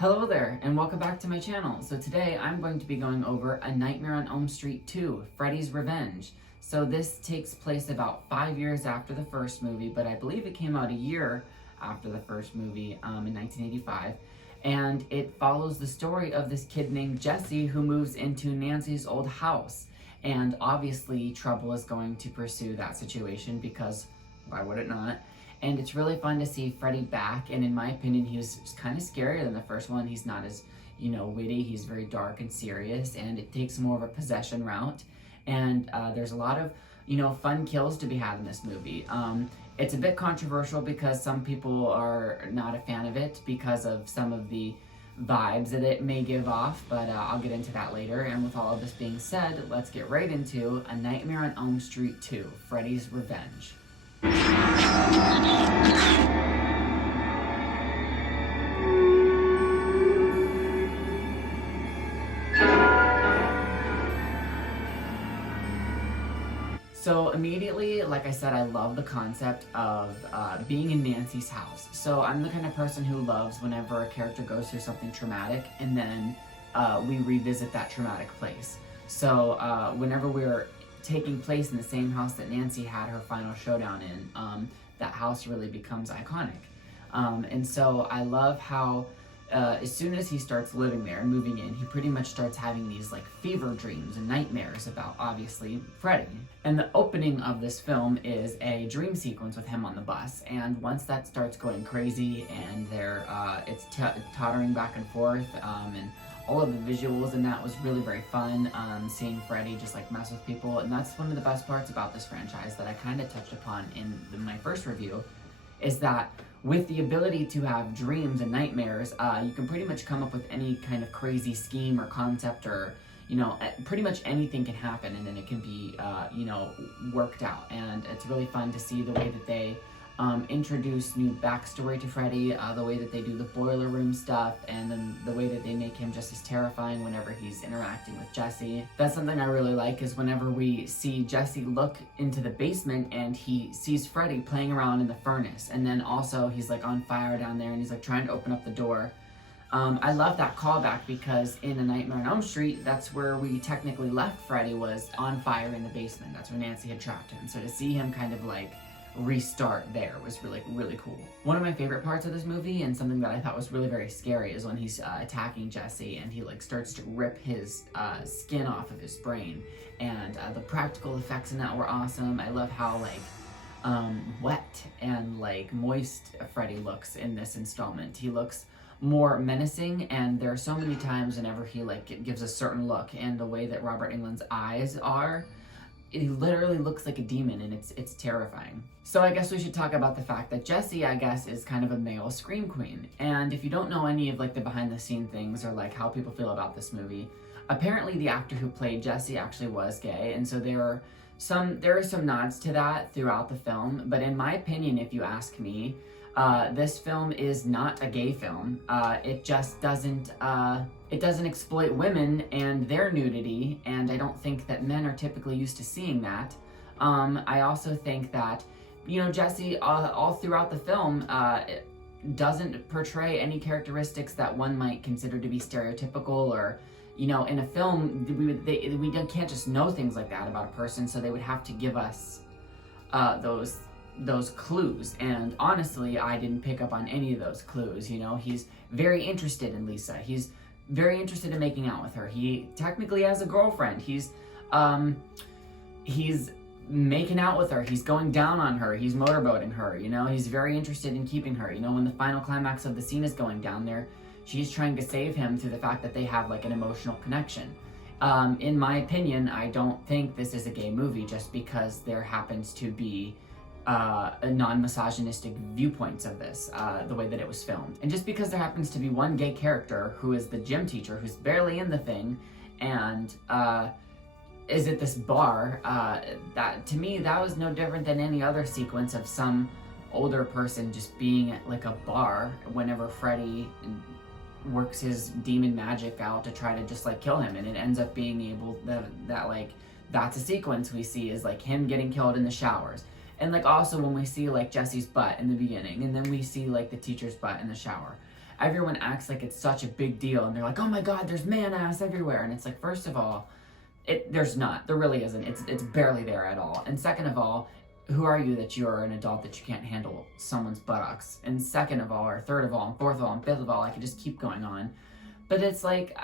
Hello there, and welcome back to my channel. So today I'm going to be going over A Nightmare on Elm Street 2, Freddy's Revenge. So this takes place about 5 years after the first movie, but I believe it came out a year after the first movie in 1985. And it follows the story of this kid named Jesse who moves into Nancy's old house. And obviously trouble is going to pursue that situation because why would it not? And it's really fun to see Freddy back, and in my opinion, he was kind of scarier than the first one. He's not as, witty. He's very dark and serious, and it takes more of a possession route. And there's a lot of, fun kills to be had in this movie. It's a bit controversial because some people are not a fan of it because of some of the vibes that it may give off, but I'll get into that later. And with all of this being said, let's get right into A Nightmare on Elm Street 2, Freddy's Revenge. So immediately, like I said, I love the concept of being in Nancy's house. So I'm the kind of person who loves whenever a character goes through something traumatic and then we revisit that traumatic place. So whenever we're taking place in the same house that Nancy had her final showdown in, that house really becomes iconic. And so I love how as soon as he starts living there and moving in, he pretty much starts having these like fever dreams and nightmares about, obviously, Freddy. And the opening of this film is a dream sequence with him on the bus. And once that starts going crazy and it's tottering back and forth, and all of the visuals and that was really very fun, seeing Freddy just like mess with people. And that's one of the best parts about this franchise that I kind of touched upon in my first review, is that with the ability to have dreams and nightmares, you can pretty much come up with any kind of crazy scheme or concept, or pretty much anything can happen, and then it can be worked out. And it's really fun to see the way that they introduce new backstory to Freddy, the way that they do the boiler room stuff, and then the way that they make him just as terrifying whenever he's interacting with Jesse. That's something I really like, is whenever we see Jesse look into the basement and he sees Freddy playing around in the furnace, and then also he's like on fire down there and he's like trying to open up the door. I love that callback because in A Nightmare on Elm Street, that's where we technically left Freddy, was on fire in the basement. That's where Nancy had trapped him. So to see him kind of like restart there was really, really cool. One of my favorite parts of this movie, and something that I thought was really very scary, is when he's attacking Jesse and he like starts to rip his skin off of his brain. And the practical effects in that were awesome. I love how like wet and like moist Freddy looks in this installment. He looks more menacing, and there are so many times whenever he like gives a certain look, and the way that Robert Englund's eyes are, it literally looks like a demon, and it's terrifying. So I guess we should talk about the fact that Jesse, I guess, is kind of a male scream queen. And if you don't know any of like the behind the scene things or like how people feel about this movie, apparently the actor who played Jesse actually was gay, and so there are some nods to that throughout the film. But in my opinion, if you ask me, this film is not a gay film. It just doesn't exploit women and their nudity, and I don't think that men are typically used to seeing that. I also think that, Jesse, all throughout the film, doesn't portray any characteristics that one might consider to be stereotypical, or, in a film, we can't just know things like that about a person, so they would have to give us those clues. And honestly, I didn't pick up on any of those clues. He's very interested in Lisa. He's very interested in making out with her. He technically has a girlfriend. He's making out with her. He's going down on her. He's motorboating her. He's very interested in keeping her. When the final climax of the scene is going down there, she's trying to save him through the fact that they have like an emotional connection. In my opinion, I don't think this is a gay movie just because there happens to be non-misogynistic viewpoints of this, the way that it was filmed. And just because there happens to be one gay character who is the gym teacher who's barely in the thing and is at this bar, that to me, that was no different than any other sequence of some older person just being at like a bar whenever Freddy works his demon magic out to try to just like kill him, and it ends up being able that's a sequence we see, is like him getting killed in the showers. And like also when we see like Jesse's butt in the beginning, and then we see like the teacher's butt in the shower. everyone acts like it's such a big deal, and they're like, oh my god, there's man ass everywhere, and it's like, first of all, there's not. There really isn't. It's barely there at all. And second of all, who are you that you're an adult that you can't handle someone's buttocks? And second of all, or third of all, and fourth of all, and fifth of all, I could just keep going on. But it's like,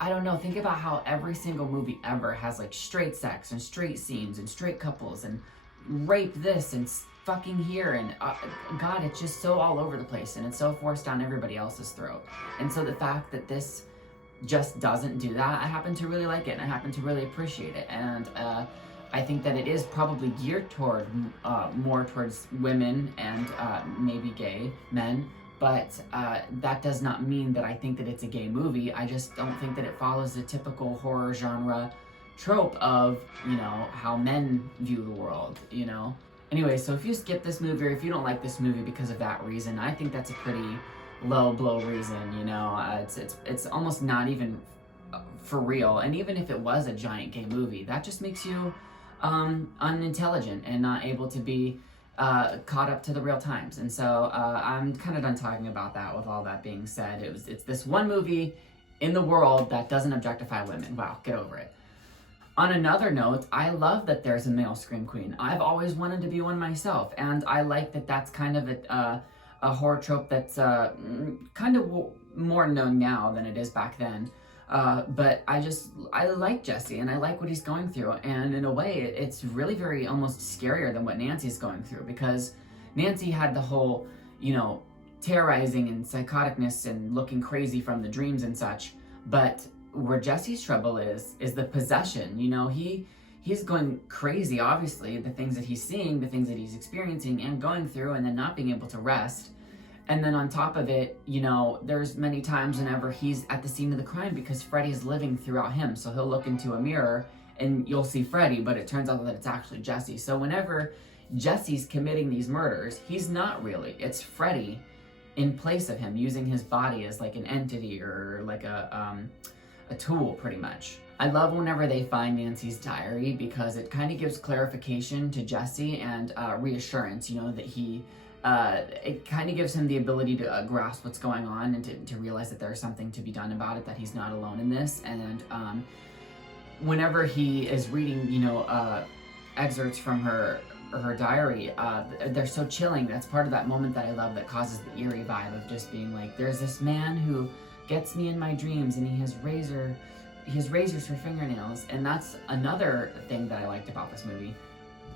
I don't know, think about how every single movie ever has like straight sex and straight scenes and straight couples and rape this and fucking here, and God, it's just so all over the place, and it's so forced down everybody else's throat. And so the fact that this just doesn't do that, I happen to really like it, and I happen to really appreciate it. And I think that it is probably geared toward more towards women and maybe gay men, but that does not mean that I think that it's a gay movie. I just don't think that it follows the typical horror genre trope of, you know, how men view the world, you know? Anyway, so if you skip this movie, or if you don't like this movie because of that reason, I think that's a pretty low blow reason, you know? It's almost not even for real. And even if it was a giant gay movie, that just makes you unintelligent and not able to be caught up to the real times. And so I'm kind of done talking about that. With all that being said, it's this one movie in the world that doesn't objectify women. Wow, get over it. On another note, I love that there's a male Scream Queen. I've always wanted to be one myself, and I like that that's kind of a horror trope that's kind of more known now than it is back then. But I like Jesse, and I like what he's going through, and in a way, it's really very almost scarier than what Nancy's going through, because Nancy had the whole, you know, terrorizing and psychoticness and looking crazy from the dreams and such, but where Jesse's trouble is the possession. You know, he's going crazy, obviously, the things that he's seeing, the things that he's experiencing and going through, and then not being able to rest. And then on top of it, you know, there's many times whenever he's at the scene of the crime because Freddy's living throughout him. So he'll look into a mirror and you'll see Freddy, but it turns out that it's actually Jesse. So whenever Jesse's committing these murders, he's not really. It's Freddy in place of him, using his body as like an entity or like a tool, pretty much. I love whenever they find Nancy's diary because it kind of gives clarification to Jesse and reassurance, you know, that it kind of gives him the ability to grasp what's going on and to realize that there's something to be done about it, that he's not alone in this. And whenever he is reading, you know, excerpts from her diary, they're so chilling. That's part of that moment that I love that causes the eerie vibe of just being like, there's this man who gets me in my dreams, and he has razors for fingernails. And that's another thing that I liked about this movie,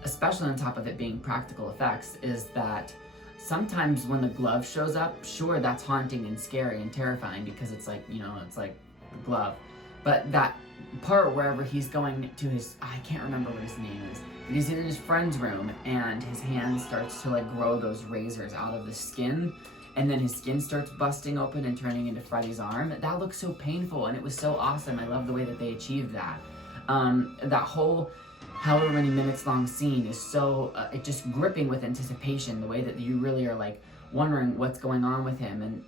especially on top of it being practical effects, is that sometimes when the glove shows up, sure, that's haunting and scary and terrifying because it's like, you know, it's like the glove. But that part wherever he's going to his, I can't remember what his name is, but he's in his friend's room and his hand starts to like grow those razors out of the skin, and then his skin starts busting open and turning into Freddy's arm. That looks so painful, and it was so awesome. I love the way that they achieved that. That whole however many minutes long scene is so it just gripping with anticipation, the way that you really are like wondering what's going on with him, and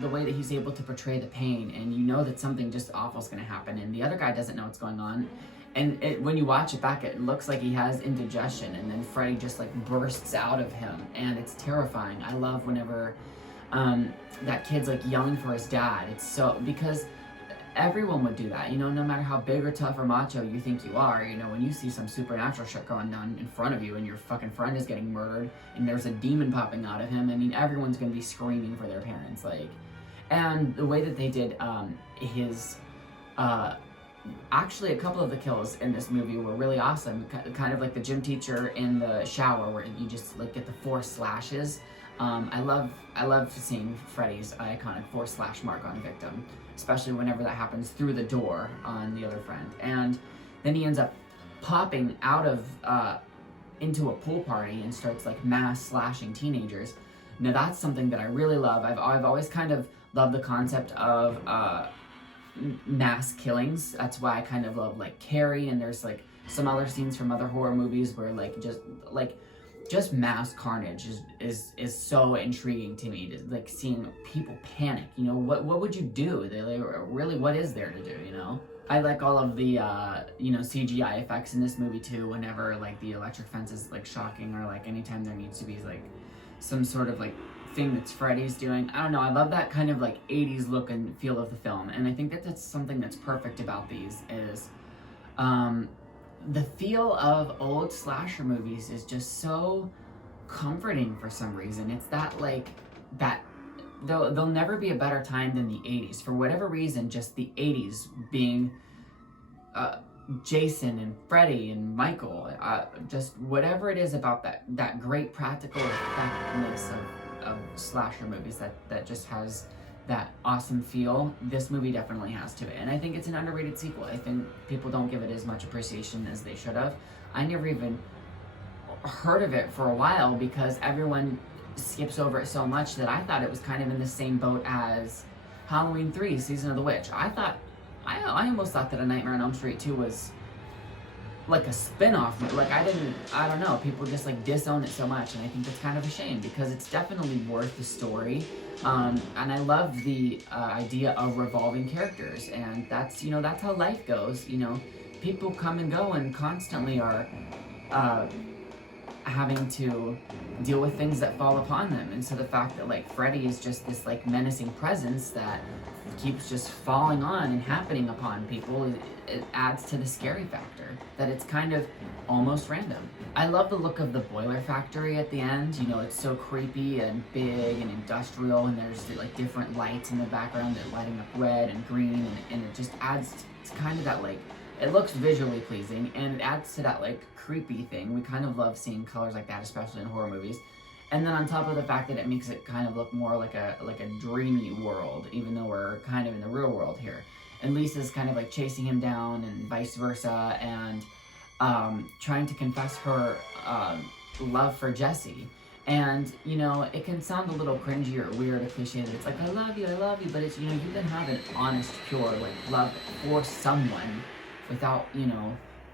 the way that he's able to portray the pain, and you know that something just awful is going to happen, and the other guy doesn't know what's going on. And when you watch it back, it looks like he has indigestion, and then Freddy just like bursts out of him, and it's terrifying. I love whenever that kid's like yelling for his dad. It's so, because everyone would do that, you know, no matter how big or tough or macho you think you are. You know, when you see some supernatural shit going on in front of you and your fucking friend is getting murdered and there's a demon popping out of him, I mean, everyone's gonna be screaming for their parents, like. And the way that they did actually a couple of the kills in this movie were really awesome, kind of like the gym teacher in the shower where you just like get the 4 slashes. I love seeing Freddy's iconic 4 slash mark on a victim, especially whenever that happens through the door on the other friend. And then he ends up popping out of into a pool party and starts like mass slashing teenagers. Now that's something that I really love. I've always kind of loved the concept of mass killings. That's why I kind of love like Carrie, and there's like some other scenes from other horror movies where just mass carnage is so intriguing to me, to like seeing people panic. You know, what would you do? Really, what is there to do, you know? I like all of the you know, CGI effects in this movie too, whenever like the electric fence is like shocking, or like anytime there needs to be like some sort of like thing that's Freddy's doing. I don't know, I love that kind of like 80s look and feel of the film, and I think that that's something that's perfect about these is the feel of old slasher movies is just so comforting for some reason. It's that like that there'll never be a better time than the 80s for whatever reason. Just the 80s being Jason and Freddy and Michael, just whatever it is about that great practical effectiveness of slasher movies that just has that awesome feel. This movie definitely has to it, and I think it's an underrated sequel. I think people don't give it as much appreciation as they should have. I never even heard of it for a while because everyone skips over it so much that I thought it was kind of in the same boat as Halloween 3 Season of the Witch. I almost thought that A Nightmare on Elm Street 2 was like a spin-off. Like I don't know, people just like disown it so much, and I think that's kind of a shame because it's definitely worth the story. And I love the idea of revolving characters, and that's how life goes. People come and go and constantly are having to deal with things that fall upon them. And so the fact that like Freddy is just this like menacing presence that keeps just falling on and happening upon people, it adds to the scary factor, that it's kind of almost random. I love the look of the boiler factory at the end. It's so creepy and big and industrial, and there's like different lights in the background that are lighting up red and green, and it just adds to kind of that like, it looks visually pleasing, and it adds to that like creepy thing. We kind of love seeing colors like that, especially in horror movies. And then on top of the fact that it makes it kind of look more like a dreamy world, even though we're kind of in the real world here. And Lisa's kind of like chasing him down and vice versa, and trying to confess her love for Jesse. And, it can sound a little cringy or weird or cliche that it's like, I love you, but it's, you can have an honest, pure, like, love for someone without,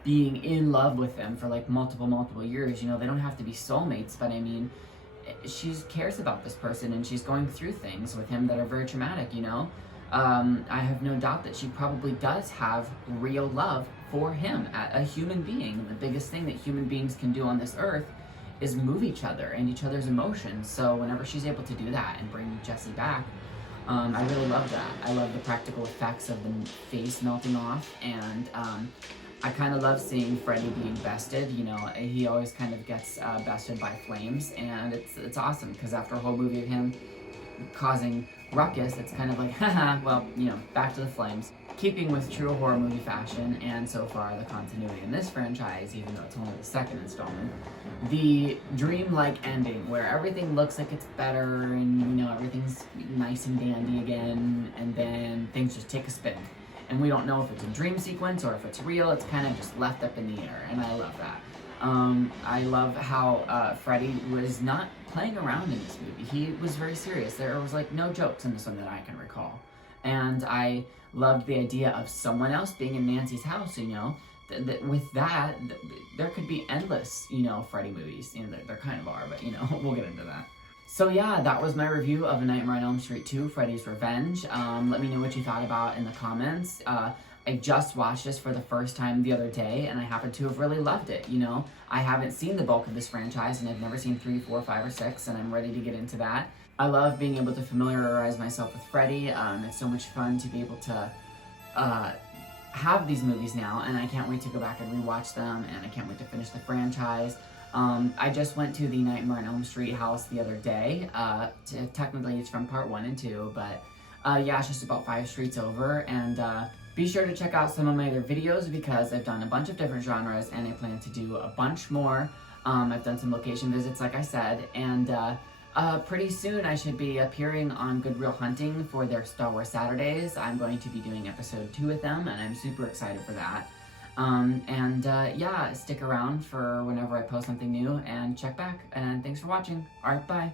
being in love with them for like multiple years. They don't have to be soulmates, but I mean, she cares about this person and she's going through things with him that are very traumatic. I have no doubt that she probably does have real love for him, a human being. And the biggest thing that human beings can do on this earth is move each other and each other's emotions. So whenever she's able to do that and bring Jesse back, I really love that. I love the practical effects of the face melting off, and I kind of love seeing Freddy being bested. He always kind of gets bested by flames, and it's awesome because after a whole movie of him causing ruckus, it's kind of like, haha, well, back to the flames. Keeping with true horror movie fashion, and so far the continuity in this franchise, even though it's only the second installment, the dreamlike ending where everything looks like it's better and everything's nice and dandy again, and then things just take a spin. And we don't know if it's a dream sequence or if it's real. It's kind of just left up in the air, and I love that. I love how Freddy was not playing around in this movie. He was very serious. There was like no jokes in this one that I can recall. And I loved the idea of someone else being in Nancy's house, with that, there could be endless, Freddy movies. There kind of are, but, we'll get into that. So yeah, that was my review of A Nightmare on Elm Street 2, Freddy's Revenge. Let me know what you thought about in the comments. I just watched this for the first time the other day, and I happen to have really loved it. I haven't seen the bulk of this franchise, and I've never seen 3, 4, 5, or 6, and I'm ready to get into that. I love being able to familiarize myself with Freddy. It's so much fun to be able to have these movies now, and I can't wait to go back and rewatch them, and I can't wait to finish the franchise. I just went to the Nightmare on Elm Street house the other day. Technically it's from part 1 and 2, but yeah, it's just about 5 streets over, and be sure to check out some of my other videos because I've done a bunch of different genres, and I plan to do a bunch more. I've done some location visits, like I said, and pretty soon I should be appearing on Good Real Hunting for their Star Wars Saturdays. I'm going to be doing episode 2 with them, and I'm super excited for that. Yeah, stick around for whenever I post something new, and check back, and thanks for watching. Alright, bye.